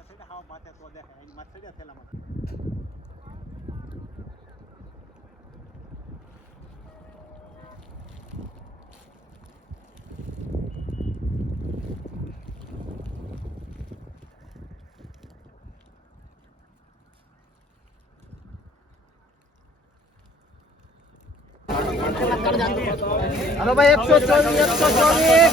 છે ને હાવ માથે તો દેખાય એની માથે થેલા માથે હલો ભાઈ એકસો ચોવીસ એકસો ચોવીસ.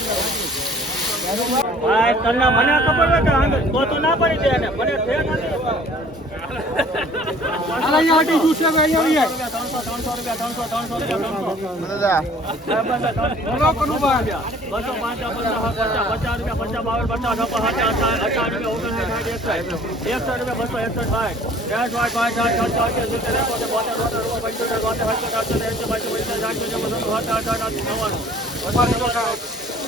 ભાઈ તને મને ખબર હોય કે આંગળ તો તો ના પડી જાય મને છે નથી અહીંયા રૂપિયા 300 300 રૂપિયા દાદા બોલો કોનું ભાઈ 200 રૂપિયા 50 બાવર 50 50 રૂપિયા રૂપિયા 100 રૂપિયા ભાઈ ભાઈ ભાઈ 400 400 400 400 400 400 400 400 400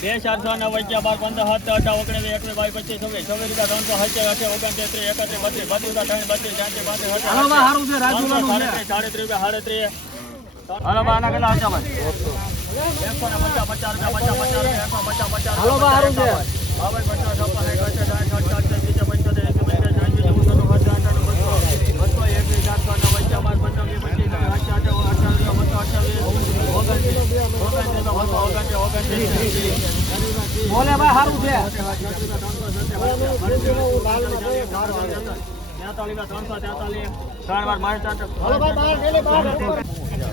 બે ચારસો ને વચ્ચે બાર પંદર સત્તર અઢાર ઓગણીસ એકવીસ બાવીસ પચીસ છવ્વીસ છવ્વીસ રૂપિયા ત્રણસો સત્તર અઠે ઓગણત્રીસ એકત્રીસ બત્રીસ બત્રીસ ત્રણ બત્રીસ ત્યાંથી પાંત્રીસ સાડત્રીસ રૂપિયા સાડત્રીસ હલો બા કેટલા હતા ભાઈ એકસો ને પચાસ પચાસ રૂપિયા પચાસ પચાસ રૂપિયા એકસો પચાસ પચાસ છે. બાવન પચાસ છપ્પન સાઠ અઠાસી સાઠ અઠાસી સિત્તેર પંચોતેર એંસી પંચાસી સાઠ સિત્તેર બસો અઠાણું બસો બસો એકવીસ ચારસો ને પચાસ બાર પંદર વીસ પચીસ સાઠ અઠાવન અઠાવીસ બસો અઠાવીસ ઓગણત્રીસ ઓગણત્રીસ બસો ઓગણત્રીસ ઓગણત્રીસ બોલે ભાઈ સારું છે તમે ત્રણસો બાર બાર સમજો ભાઈ સારું છે.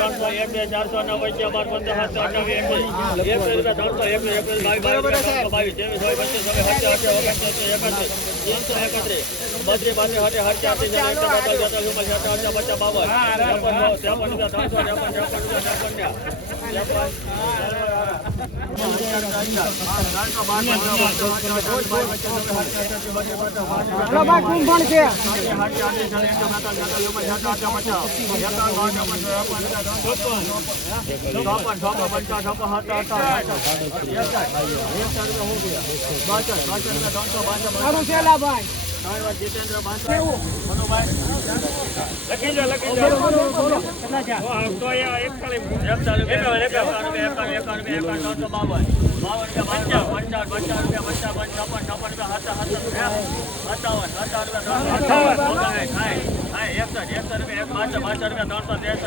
ત્રણસો ચારસો નવ બાર પંદર સાતસો એક ત્રણસો એકવીસ બાવીસ બાવીસ ત્રેવીસ ચોવીસ પચીસ છવ્વીસ સત્યાવીસ અઠ્યાવીસ ઓગણત્રીસ એકત્રીસ ત્રણસો એકત્રીસ બત્રીસ પાંત્રીસ હટે હટચાસી એકસો બેતાલીસ બેતાલીસ ઓગણસી અઠાવન પચાસ બાવન. ત્રેપન ત્રેપન ત્રણસો ત્રેપન ત્રેપન રૂપિયા હાલો ભાઈ કોણ કોણ ત્રણસો સત્તાવન ત્રણસો, ઓગણસાઠ, સાઠ, સાઠ, એકસઠ, એકસઠ રૂપિયા, એક બાસઠ, બાસઠ રૂપિયા, ત્રણસો ત્રેસઠ,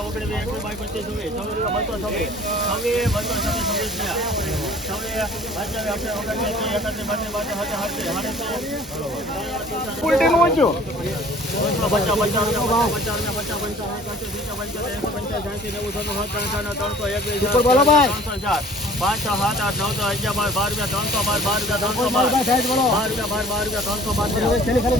ઓગણીસ એકવીસ બાવીસ પચીસ છવ્વીસ છવ્વીસ બસો છવ્વીસ છવ્વીસ બસો છવ્વીસ છવ્વીસ છવ્વીસનું હતે ઉપર બોલો ભાઈ. પાંચ છ સાત આઠ નવ દસ અગિયાર બાર બાર રૂપિયા ત્રણસો બાર બાર રૂપિયા ત્રણસો બાર બાર રૂપિયા બાર બાર રૂપિયા બાર બાર રૂપિયા ત્રણસો ચૌદ છેલ્લી ખાલી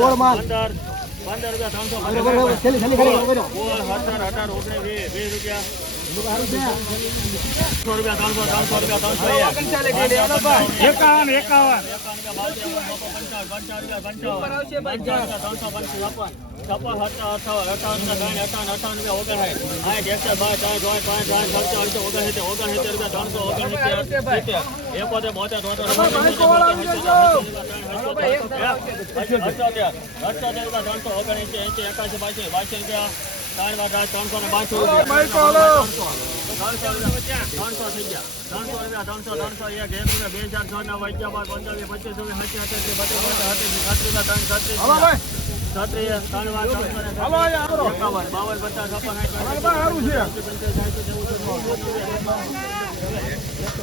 થોડું ભેગું કરો ત્રણસો બાર સારું છે ભાઈ તેર રૂપિયા ઉપર ભાઈ છે ભાઈ. સરખો બધો ભાઈ તેર ચૌદ પંચાવન પંચાવન છે પંચાવન. માલ. પંદર પંદર સત્તા ત્રણસો બરોબર, બરોબર. છેલ્લી છેલ્લી ખાલી કરો સોળ સત્તર અઢાર ઓગણીસ વીસ વીસ રૂપિયા સારું છે સો રૂપિયા ત્રણસો ત્રણસો રૂપિયા ત્રણસો એક એકાવન એકાવન ત્રણસો ને બાસઠ રૂપિયા ત્રણસો રૂપિયા ત્રણસો થઈ ગયા ત્રણસો રૂપિયા ત્રણસો ત્રણસો એક એક રૂપિયા બે હજાર છ ના વાગ્યા બાદ પંચાવીસ પચીસ રૂપિયા હસી અઠ્યાસી બત્રીસ બત્રીસ છત્રીસ ત્રણ છત્રીસ છત્રીસ ત્રણ બાવન પચાસ છપ્પન સાઠ રૂપિયા ઓગણસાઠ સાઠ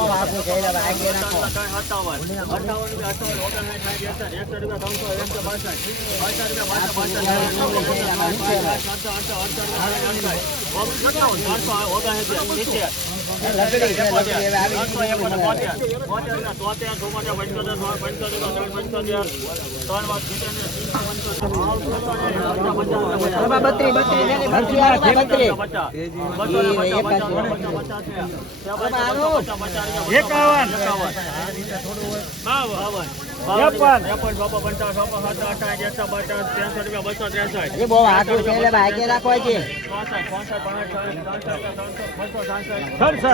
રૂપિયા ત્રણસો ચારસો ઓગણસાઠ એકાવન બાવન ત્રેપન ચોપન પંચાવન ચોપન સાત અઠાવીસ એકસો પચાસ ત્રેસઠ રૂપિયા બસો ત્રેસઠ એ બહુ આટલું છે એટલે ભાઈ કે છે ત્રણસો સડસઠ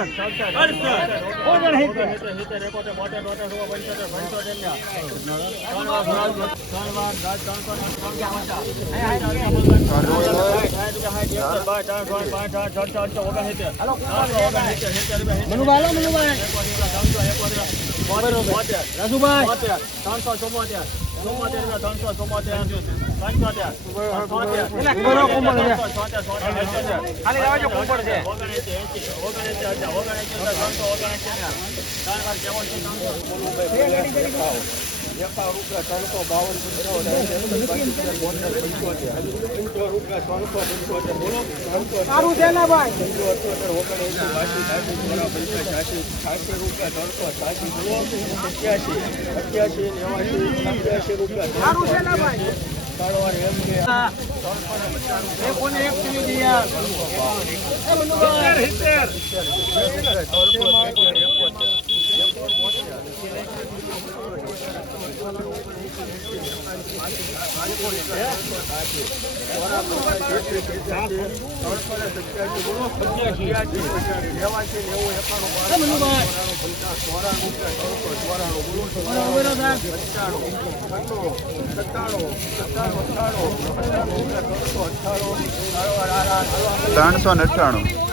મનુભાઈ મનુભાઈ. રાજુભાઈ ત્રણસો ચુમ્મોતેર ચુમ્મોતેર રૂપિયા ત્રણસો ચુમ્મોતેર પંચોતેર ખાલી લાવજો કુંપળ છે ઓગણએંસી રૂપિયા ત્રણસો બાવન ઓગણએંસી હજાર ત્રણસો ઓગણએંસી હજાર ત્રણ વાર કેવળ છે ત્રણસો સારું ત્રણસો ને ભાઈ સારું છે ને ભાઈ. એકોને ત્રણસો કિલો દિયા સિત્તેર ત્રણસો ને અઠ્ઠાણું.